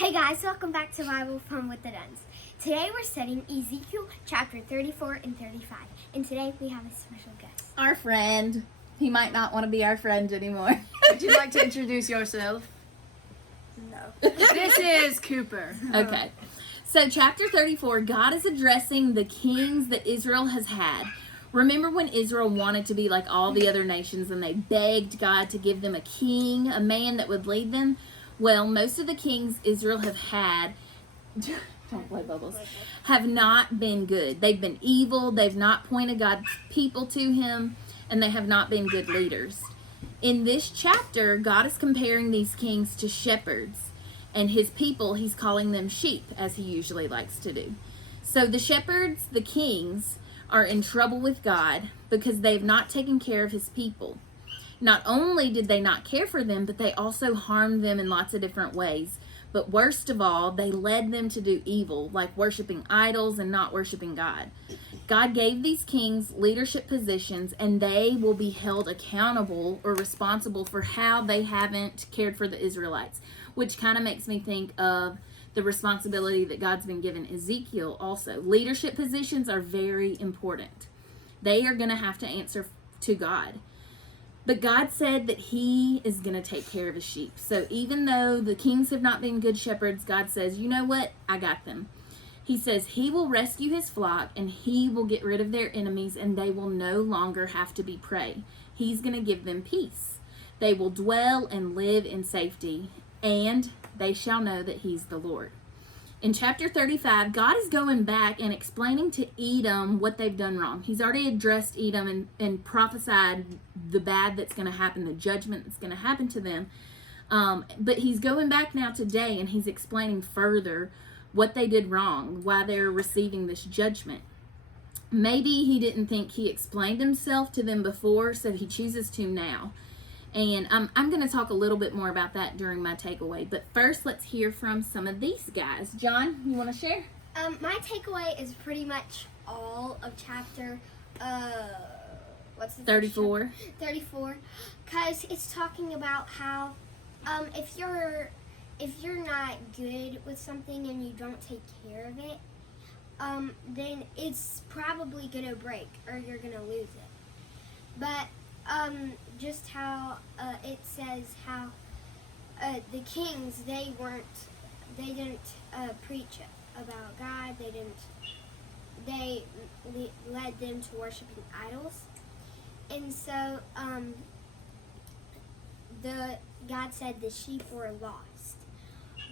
Hey guys, welcome back to Bible Fun with the Dunns. Today we're studying Ezekiel chapter 34 and 35. And today we have a special guest. Our friend. He might not want to be our friend anymore. Would you like to introduce yourself? No. This is Cooper. Okay. So chapter 34, God is addressing the kings that Israel has had. Remember when Israel wanted to be like all the other nations and they begged God to give them a king, a man that would lead them? Well, most of the kings Israel have had, don't play bubbles, have not been good. They've been evil, they've not pointed God's people to him, and they have not been good leaders. In this chapter, God is comparing these kings to shepherds, and his people, he's calling them sheep, as he usually likes to do. So the shepherds, the kings, are in trouble with God because they've not taken care of his people. Not only did they not care for them, but they also harmed them in lots of different ways. But worst of all, they led them to do evil, like worshiping idols and not worshiping God. God gave these kings leadership positions, and they will be held accountable or responsible for how they haven't cared for the Israelites, which kind of makes me think of the responsibility that God's been given Ezekiel also. Leadership positions are very important. They are going to have to answer to God. But God said that he is going to take care of his sheep. So even though the kings have not been good shepherds, God says, you know what? I got them. He says he will rescue his flock and he will get rid of their enemies and they will no longer have to be prey. He's going to give them peace. They will dwell and live in safety, and they shall know that he's the Lord. In chapter 35, God is going back and explaining to Edom what they've done wrong. He's already addressed Edom and prophesied the bad that's going to happen, the judgment that's going to happen to them. But he's going back now today and he's explaining further what they did wrong, why they're receiving this judgment. Maybe he didn't think he explained himself to them before, so he chooses to now. And I'm going to talk a little bit more about that during my takeaway. But first, let's hear from some of these guys. John, you want to share? My takeaway is pretty much all of chapter, what's the 34. 34. Because it's talking about how if you're not good with something and you don't take care of it, then it's probably going to break or you're going to lose it. But just how it says how the kings they didn't preach about God. They led them to worshiping idols, and so God said the sheep were lost.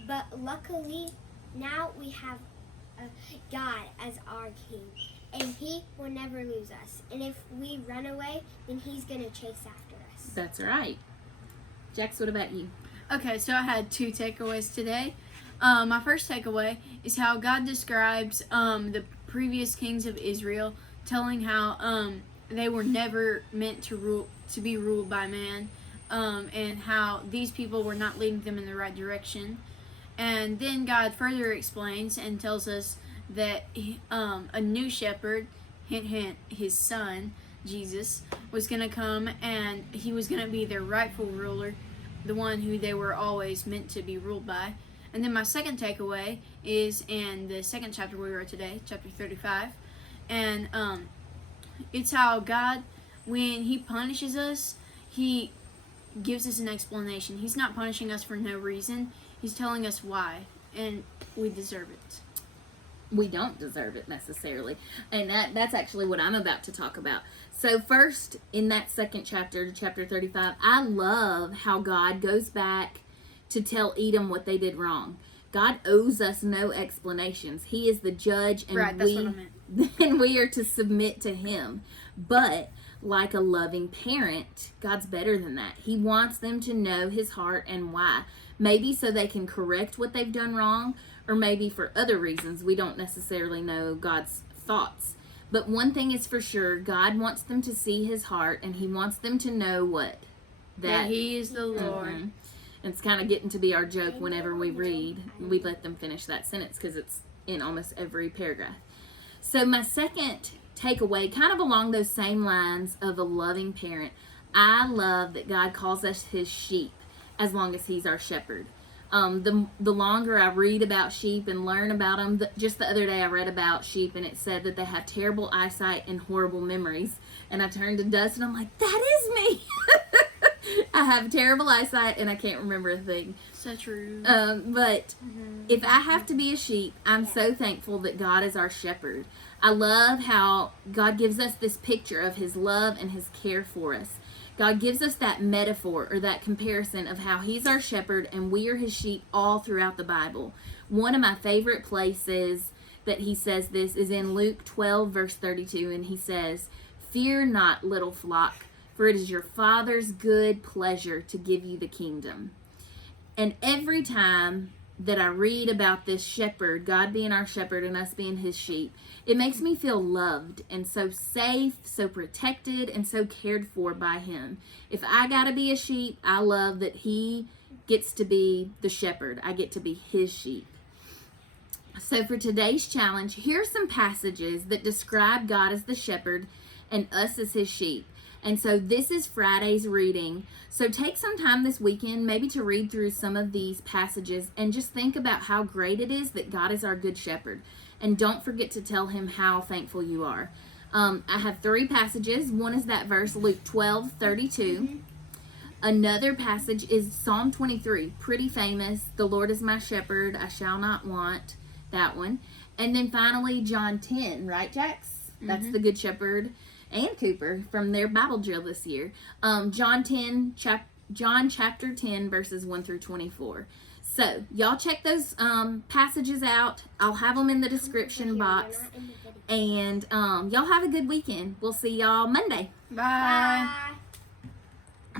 But luckily now we have God as our king. And he will never lose us. And if we run away, then he's going to chase after us. That's right. Jax, what about you? Okay, so I had two takeaways today. My first takeaway is how God describes the previous kings of Israel, telling how they were never meant to be ruled by man, and how these people were not leading them in the right direction. And then God further explains and tells us that a new shepherd, hint hint, his son Jesus, was going to come and he was going to be their rightful ruler, the one who they were always meant to be ruled by. And then my second takeaway is in the second chapter we read today, chapter 35, and it's how God, when he punishes us, he gives us an explanation. He's not punishing us for no reason. He's telling us why, and we deserve it. We don't deserve it necessarily. And that's actually what I'm about to talk about. So first, in that second chapter, chapter 35, I love how God goes back to tell Edom what they did wrong. God owes us no explanations. He is the judge, and right, that's what I meant. then we are to submit to him. But like a loving parent, God's better than that. He wants them to know his heart and why. Maybe so they can correct what they've done wrong, or maybe for other reasons. We don't necessarily know God's thoughts. But one thing is for sure, God wants them to see his heart, and he wants them to know what? That he is the Lord. Mm-hmm. It's kind of getting to be our joke whenever we read. We let them finish that sentence because it's in almost every paragraph. So my second takeaway, kind of along those same lines of a loving parent, I love that God calls us his sheep as long as he's our shepherd. The longer I read about sheep and learn about them, just the other day I read about sheep and it said that they have terrible eyesight and horrible memories. And I turned to Dust and I'm like, that is me. I have terrible eyesight and I can't remember a thing. So true. But if I have to be a sheep, I'm so thankful that God is our shepherd. I love how God gives us this picture of his love and his care for us. God gives us that metaphor or that comparison of how he's our shepherd and we are his sheep all throughout the Bible. One of my favorite places that he says this is in Luke 12, verse 32, and he says, "Fear not, little flock, for it is your Father's good pleasure to give you the kingdom." And every time that I read about this shepherd, God being our shepherd and us being his sheep, it makes me feel loved and so safe, so protected, and so cared for by him. If I gotta be a sheep, I love that he gets to be the shepherd. I get to be his sheep. So for today's challenge, here are some passages that describe God as the shepherd and us as his sheep. And so this is Friday's reading. So take some time this weekend maybe to read through some of these passages and just think about how great it is that God is our good shepherd. And don't forget to tell him how thankful you are. I have 3 passages. One is that verse, Luke 12, 32. Another passage is Psalm 23, pretty famous. The Lord is my shepherd, I shall not want. That one. And then finally, John 10, right, Jax? That's the Good Shepherd and Cooper from their Bible drill this year. John chapter 10, verses 1 through 24. So, y'all check those passages out. I'll have them in the description box. And y'all have a good weekend. We'll see y'all Monday. Bye. Bye.